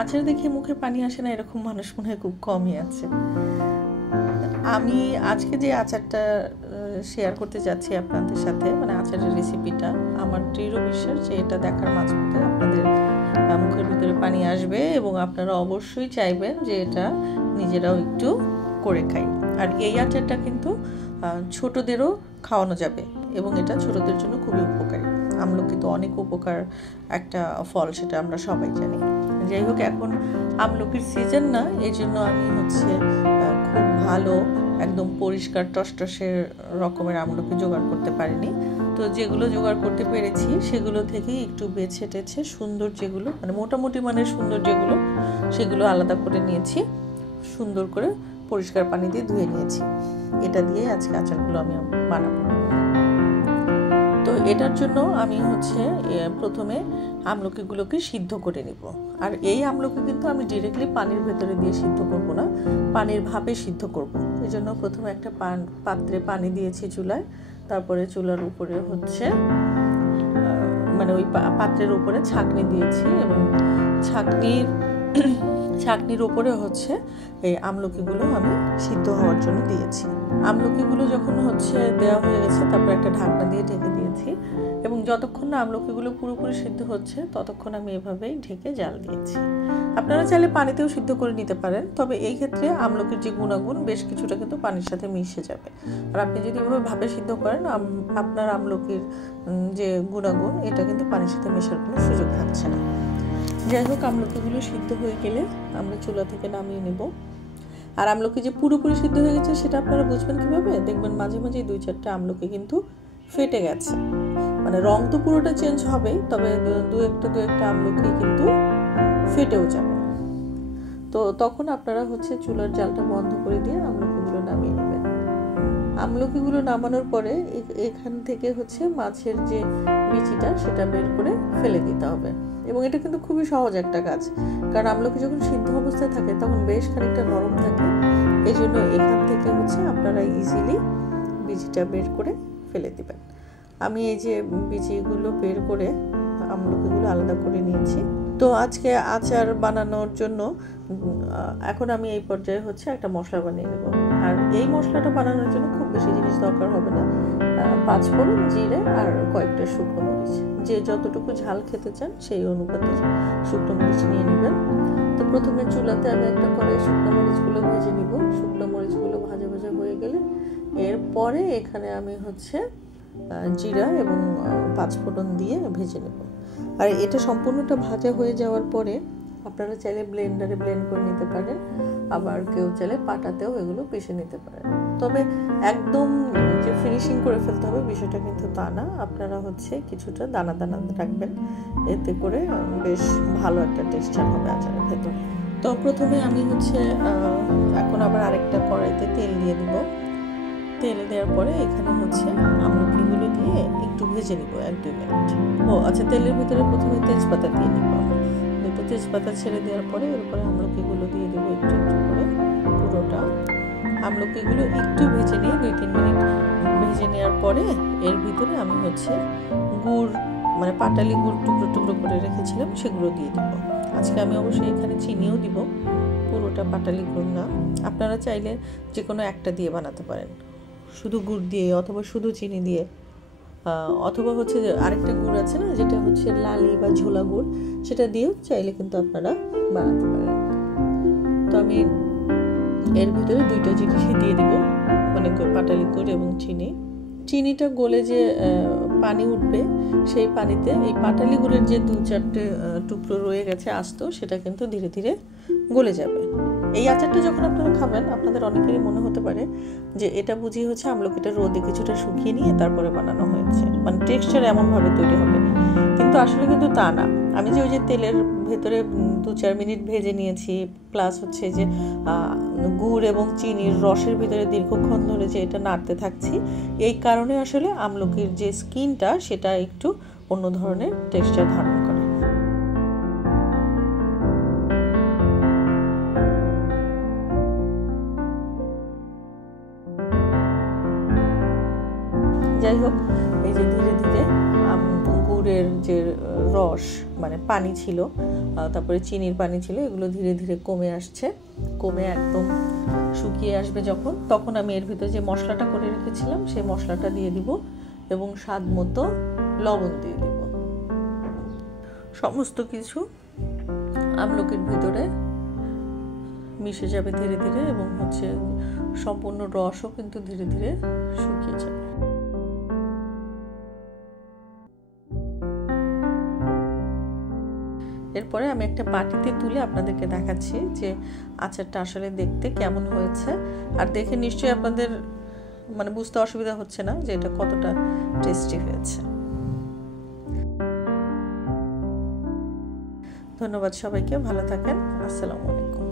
আচার দেখে মুখে পানি আসে না এরকম মানুষ মনে হয় খুব কমই আছে। আমি আজকে যে আচারটা শেয়ার করতে যাচ্ছি আপনাদের সাথে, মানে আচারের রেসিপিটা, আমার দৃঢ় বিশ্বাস যে এটা দেখার মাঝপথে আপনাদের মুখের ভিতরে পানি আসবে এবং আপনারা অবশ্যই চাইবেন যে এটা নিজেরাও একটু করে খাই। আর এই আচারটা কিন্তু ছোটদেরও খাওয়ানো যাবে এবং এটা ছোটদের জন্য খুবই উপকারী। আমলকি তো অনেক উপকার একটা ফল, সেটা আমরা সবাই জানি। যাই হোক, এখন আমলকির সিজন না, এই জন্য আমি খুব ভালো একদম পরিষ্কার টসটসের রকমের আমলকি জোগাড় করতে পারিনি। তো যেগুলো জোগাড় করতে পেরেছি সেগুলো থেকেই একটু বেছে টেছে সুন্দর যেগুলো, মানে মোটামুটি মানের সুন্দর যেগুলো, সেগুলো আলাদা করে নিয়েছি, সুন্দর করে পরিষ্কার পানি দিয়ে ধুয়ে নিয়েছি। এটা দিয়ে আজকে আচারগুলো আমি বানাবো। তো এটার জন্য আমি প্রথমে আমলকিগুলোকে সিদ্ধ করে নিব। আর এই আমলকি কিন্তু আমি ডিরেক্টলি পানির ভেতরে দিয়ে সিদ্ধ করব না, পানির ভাপে সিদ্ধ করব। এই জন্য প্রথমে একটা পাত্রে পানি দিয়েছি চুলায়, তারপরে চুলার উপরে মানে ওই পাত্রের উপরে ছাঁকনি দিয়েছি এবং ছাঁকনির উপরে এই আমলকিগুলো আমি সিদ্ধ হওয়ার জন্য দিয়েছি। আমলকিগুলো যখন দেওয়া হয়ে গেছে, তারপর একটা ঢাকনা দিয়ে ঢেকে দিয়েছি এবং যতক্ষণ না আমলকিগুলো পুরোপুরি সিদ্ধ হচ্ছে ততক্ষণ আমি এভাবেই ঢেকে জাল দিয়েছি। আপনারা চাইলে পানিতেও সিদ্ধ করে নিতে পারেন, তবে এই ক্ষেত্রে আমলকির যে গুণাগুণ বেশ কিছুটা কিন্তু পানির সাথে মিশে যাবে। আর আপনি যদি এভাবে ভাপে সিদ্ধ করেন, আপনার আমলকির যে গুণাগুণ এটা কিন্তু পানির সাথে মেশার কোনো সুযোগ থাকছে না। যাই হোক, আমলকিগুলো সিদ্ধ হয়ে গেলে আমরা চুলা থেকে নামিয়ে নেব। আর আমলকি যে পুরোপুরি সিদ্ধ হয়ে গেছে সেটা আপনারা বুঝবেন কিভাবে? দেখবেন মাঝে মাঝে 2-4টা আমলকি কিন্তু ফেটে গেছে, মানে রং তো পুরোটা চেঞ্জ হবেই, তবে দু একটা আমলকি কিন্তু ফেটেও যাবে। তো তখন আপনারা চুলার জালটা বন্ধ করে দিয়ে আমলকিগুলো নামিয়ে নেবেন। আমলকিগুলো নামানোর পরে এখান থেকে মাছের যে বিচিটা সেটা বের করে ফেলে দিতে হবে। এবং এটা কিন্তু খুবই সহজ একটা কাজ, কারণ আমলকি যখন সিদ্ধ অবস্থায় থাকে তখন বেশ খানিকটা নরম থাকে। এই জন্য এখান থেকে আপনারা ইজিলি বিচিটা বের করে ফেলে দিবেন। আমি এই যে বিচিগুলো বের করে আমলকিগুলো আলাদা করে নিয়েছি। তো আজকে আচার বানানোর জন্য এখন আমি এই পর্যায়ে একটা মশলা বানিয়ে নেব। আর এই মশলাটা বানানোর জন্য খুব বেশি জিনিস দরকার হবে না, 5 ফোড়ন, জিরে আর কয়েকটা শুকনো মরিচ। যে যতটুকু ঝাল খেতে চান সেই অনুপাতে শুকনো মরিচ নিয়ে নেবেন। তো প্রথমে চুলাতে আমি একটা কড়াই শুকনো মরিচগুলো ভেজে নিব। শুকনো মরিচগুলো ভাজা ভাজা হয়ে গেলে এরপরে এখানে আমি জিরা এবং 5 ফোড়ন দিয়ে ভেজে নেব। আর এটা সম্পূর্ণটা ভাজা হয়ে যাওয়ার পরে আপনারা চাইলে ব্লেন্ডারে ব্লেন্ড করে নিতে পারেন, আবার কেউ চাইলে পাটাতেও এগুলো পিষে নিতে পারেন। তবে একদম যে ফিনিশিং করে ফেলতে হবে বিষয়টা কিন্তু তা না, আপনারা কিছুটা দানা দানা রাখবেন, এতে করে বেশ ভালো একটা টেক্সচার হবে আচারের ভেতরে। তো প্রথমে আমি এখন আবার আরেকটা কড়াইতে তেল দিয়ে দিব। তেল দেওয়ার পরে এখানে আমলকিগুলো দিয়ে একটু ভেজে নিব 1-2 মিনিট। আচ্ছা, তেলের ভিতরে প্রথমে তেজপাতা দিয়ে নিব। দুটো তেজপাতা ছেড়ে দেওয়ার পরে এরপরে আমলকিগুলো দিয়ে দেবো একটু একটু করে পুরোটা। আমলকিগুলো একটু ভেজে নিয়ে 2-3 মিনিট ভেজে নেওয়ার পরে এর ভিতরে আমি গুড়, মানে পাটালি গুড় টুকরো টুকরো করে রেখেছিলাম, সেগুলো দিয়ে দিব। আজকে আমি অবশ্যই এখানে চিনিও দিব, পুরোটা পাটালি গুড় না। আপনারা চাইলে যে কোনো একটা দিয়ে বানাতে পারেন, শুধু গুড় দিয়ে অথবা শুধু চিনি দিয়ে, অথবা আরেকটা গুড় আছে না, যেটা লালি বা ঝোলা গুড়, সেটা দিয়েও চাইলে কিন্তু আপনারা বানাতে পারেন। তো আমি এর ভিতরে 2টা জিনিসই দিয়ে দিব, মানে পাটালি গুড় এবং চিনিটা গলে যে পানি উঠবে, সেই পানিতে এই পাটালি গুড়ের যে 2-4টে টুকরো রয়ে গেছে আস্ত, সেটা কিন্তু ধীরে ধীরে গলে যাবে। এই আচারটা যখন আপনারা খাবেন, আপনাদের অনেকেরই মনে হতে পারে যে এটা বুঝি আমলকিটা রোদে কিছুটা শুকিয়ে নিয়ে তারপরে বানানো হয়েছে, মানে টেক্সচার এমনভাবে তৈরি হবে, কিন্তু আসলে কিন্তু তা না। আমি যে ওই যে তেলের ভেতরে 2-4 মিনিট ভেজে নিয়েছি, প্লাস যে গুড় এবং চিনির রসের ভিতরে দীর্ঘক্ষণ ধরে যে এটা নাড়তে থাকছি, এই কারণে আসলে আমলকির যে স্কিনটা সেটা একটু অন্য ধরনের টেক্সচার ধারণ করে। যাই হোক, এই যে ধীরে ধীরে গুড় গুড়ের যে রস মানে পানি ছিল, তারপরে চিনির পানি ছিল, এগুলো ধীরে ধীরে কমে আসছে। কমে একদম শুকিয়ে আসবে যখন, তখন আমি এর ভিতরে যে মশলাটা করে রেখেছিলাম সেই মশলাটা দিয়ে দিব এবং স্বাদ মতো লবণ দিয়ে দিব। সমস্ত কিছু আমলকির ভিতরে মিশে যাবে ধীরে ধীরে এবং সম্পূর্ণ রসও কিন্তু ধীরে ধীরে শুকিয়ে যাবে। এরপরে আমি একটা বাটিতে তুলে আপনাদেরকে দেখাচ্ছি যে আচারটা আসলে দেখতে কেমন হয়েছে। আর দেখে নিশ্চয়ই আপনাদের মানে বুঝতে অসুবিধা হচ্ছে না যে এটা কতটা টেস্টি হয়েছে। ধন্যবাদ সবাইকে, ভালো থাকেন, আসসালামু আলাইকুম।